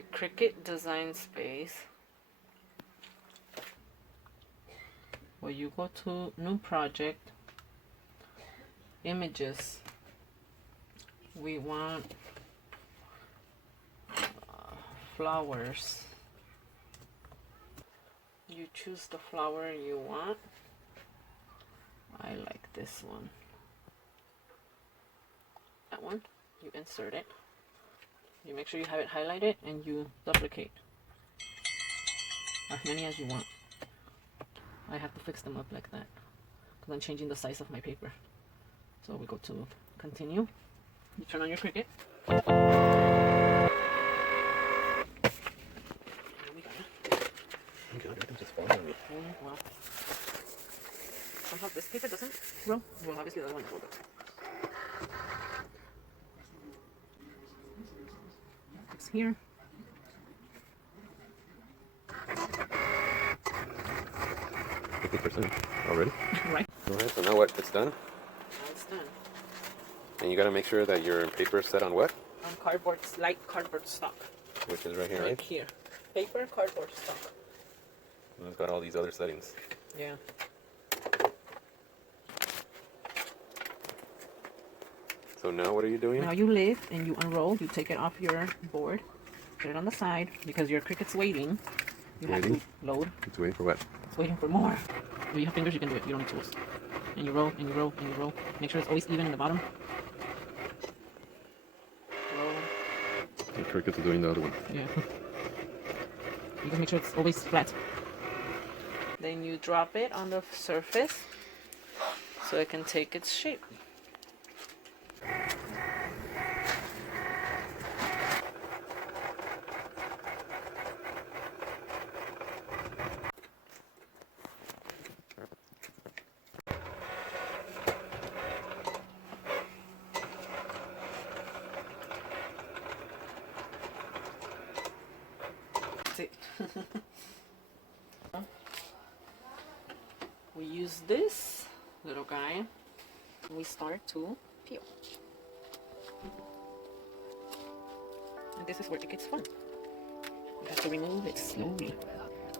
your Cricut design space. Well, you go to new project, images. We want flowers. You choose the flower you want. I like this one. That one. You insert it. You make sure you have it highlighted and you duplicate as many as you want. I have to fix them up like that because I'm changing the size of my paper. So we go to continue. You turn on your Cricut. And we got it. Everything's just falling on me. Well, somehow this paper doesn't roll. Well, obviously the other one rolled. It's here. 50% already? Right. Alright, so now what? It's done? Now it's done. And you gotta make sure that your paper is set on what? On cardboard, light cardboard stock. Which is right here, Right right? here. Paper, cardboard stock. And it's got all these other settings. Yeah. So now what are you doing? Now you lift and you unroll. You take it off your board. Put it on the side because your Cricut's waiting. You have to load. It's waiting for what? It's waiting for more. If you have fingers, you can do it. You don't need tools. And you roll, and you roll, and you roll. Make sure it's always even in the bottom. Roll. The Cricut's doing the other one. Yeah. You just make sure it's always flat. Then you drop it on the surface so it can take its shape. We use this little guy and we start to peel. And this is where it gets fun. You have to remove it slowly.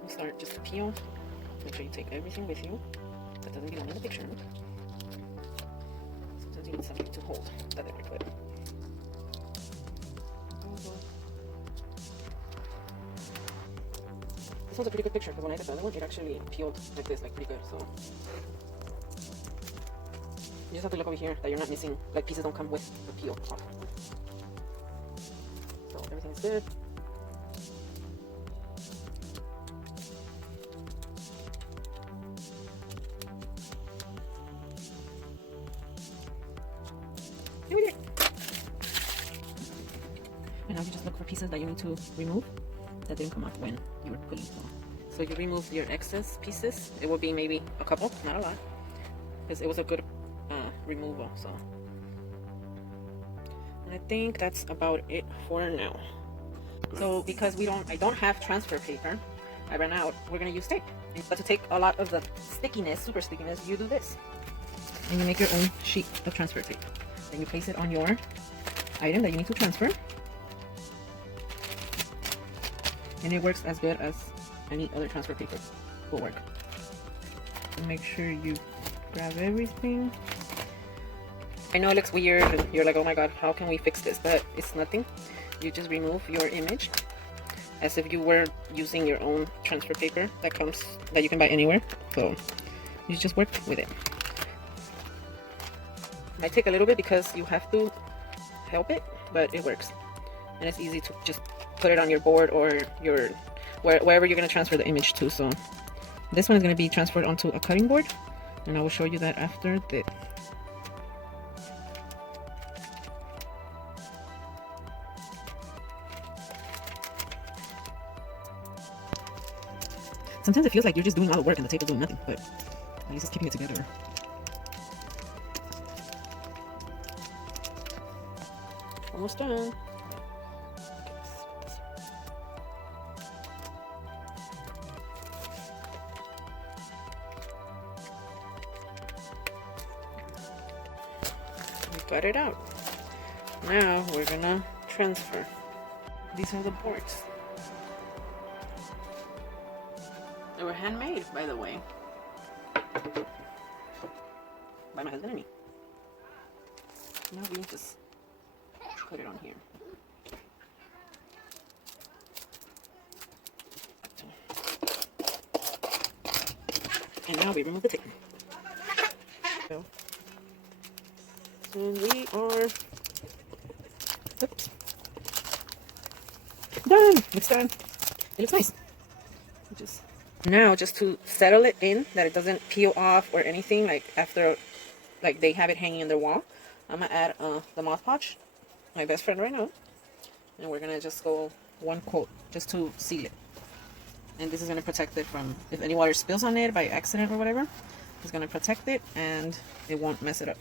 You start just to peel. Make sure you take everything with you that doesn't belong in the picture. Sometimes you need something to hold that they put. This one's a pretty good picture because when I did the other one, it actually peeled like this, like pretty good. So you just have to look over here that you're not missing, like pieces don't come with the peel off. So everything's good. Here we go. And now you just look for pieces that you need to remove that didn't come off when you were putting them. So you remove your excess pieces. It will be maybe a couple, not a lot, because it was a good removal. So, and I think that's about it for now. So because I don't have transfer paper, I ran out. We're gonna use tape. But to take a lot of the stickiness, super stickiness, you do this, and you make your own sheet of transfer tape. Then you place it on your item that you need to transfer. And it works as good as any other transfer paper will work. So make sure you grab everything. I know it looks weird and you're like, oh my god, how can we fix this? But it's nothing. You just remove your image as if you were using your own transfer paper that you can buy anywhere. So you just work with it. It might take a little bit because you have to help it, but it works. And it's easy to just put it on your board or wherever you're going to transfer the image to. So this one is going to be transferred onto a cutting board, and I will show you that after this. Sometimes it feels like you're just doing all the work and the tape is doing nothing, but at least it's keeping it together. Almost done. We got it out. Now we're gonna transfer. These are the boards. They were handmade, by the way, by my husband and me. Now we just put it on here. And now we remove the tape. So, and we are, oops, done. It's done. It looks nice. Now, just to settle it in, that it doesn't peel off or anything, like after, like they have it hanging on their wall, I'm gonna add the MOD PODGE, my best friend right now, and we're gonna just go one coat just to seal it. And this is gonna protect it from, if any water spills on it by accident or whatever, it's gonna protect it and it won't mess it up.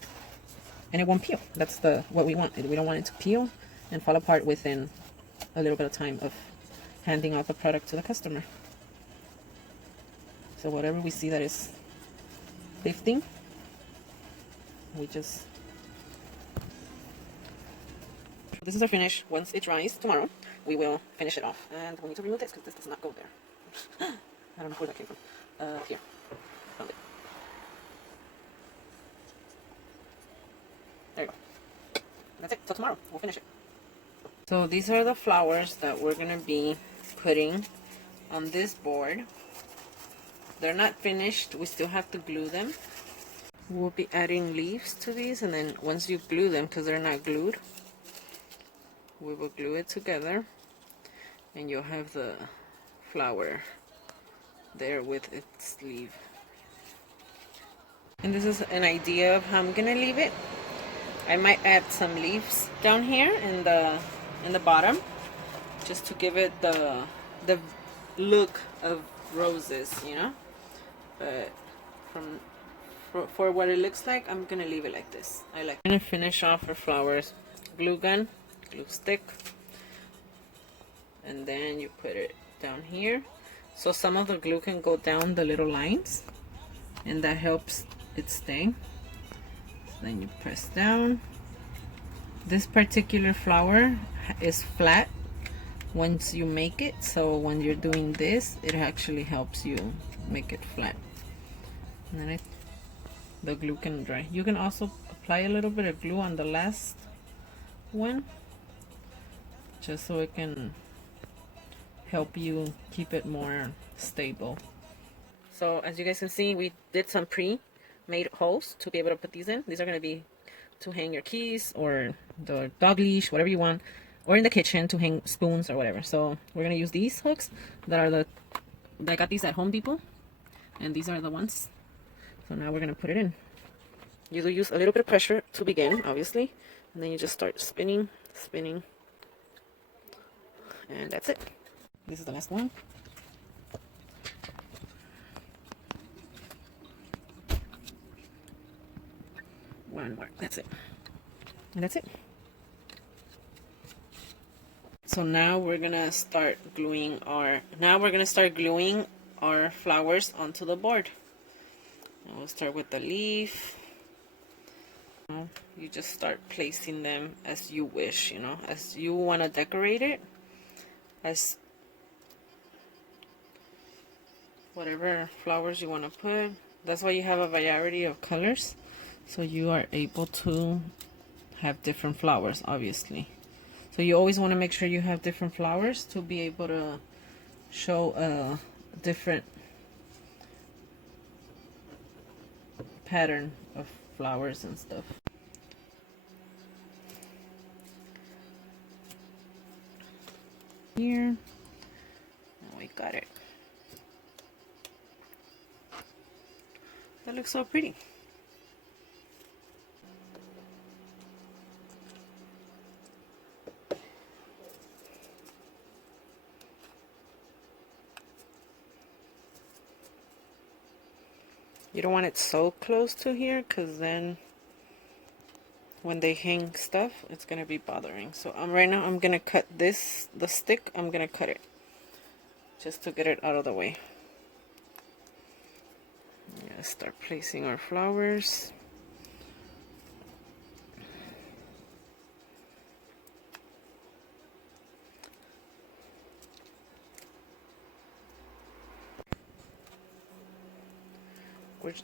And it won't peel. That's what we want. We don't want it to peel and fall apart within a little bit of time of handing out the product to the customer. So whatever we see that is lifting, we just... This is our finish. Once it dries tomorrow, we will finish it off. And we need to remove this because this does not go there. I don't know where that came from. Here. Found it. There you go. That's it. So tomorrow, we'll finish it. So these are the flowers that we're going to be putting on this board. They're not finished. We still have to glue them. We'll be adding leaves to these, and then once you glue them, because they're not glued, we will glue it together, and you'll have the flower there with its leaf. And this is an idea of how I'm gonna leave it. I might add some leaves down here in the bottom, just to give it the look of roses, you know. But for what it looks like, I'm gonna leave it like this. I'm gonna finish off our flowers. Glue gun, glue stick, and then you put it down here. So some of the glue can go down the little lines, and that helps it stay. So then you press down. This particular flower is flat once you make it, so when you're doing this, it actually helps you make it flat. And then the glue can dry. You can also apply a little bit of glue on the last one, just so it can help you keep it more stable. So as you guys can see, we did some pre-made holes to be able to put these in. These are going to be to hang your keys or the dog leash, whatever you want, or in the kitchen to hang spoons or whatever. So we're going to use these hooks that are I got these at Home Depot, and these are the ones. So now we're going to put it in. You will use a little bit of pressure to begin, obviously, and then you just start spinning, spinning, and that's it. This is the last one. One more. That's it. And that's it. So now we're gonna start gluing our flowers onto the board. And we'll start with the leaf. You just start placing them as you wish, you know, as you want to decorate it, as whatever flowers you want to put. That's why you have a variety of colors, so you are able to have different flowers, obviously. So you always want to make sure you have different flowers to be able to show a different pattern of flowers and stuff. Here, and we got it. That looks so pretty. You don't want it so close to here, because then when they hang stuff, it's going to be bothering. So right now I'm going to cut the stick, I'm going to cut it just to get it out of the way. Yeah, start placing our flowers.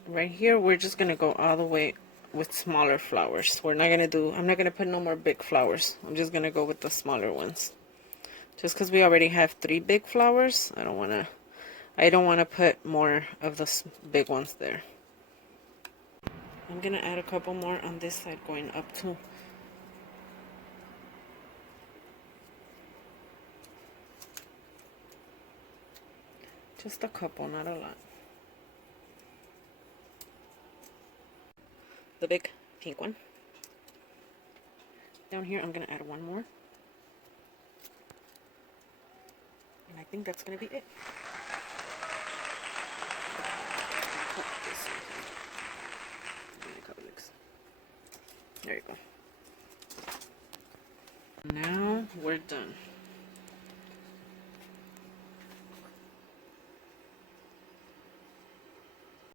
right here, we're just gonna go all the way with smaller flowers. I'm not gonna put no more big flowers. I'm just gonna go with the smaller ones. Just because we already have 3 big flowers, I don't wanna put more of the big ones there. I'm gonna add a couple more on this side going up too. Just a couple, not a lot. The big pink one. Down here, I'm gonna add one more. And I think that's gonna be it. There you go. Now we're done.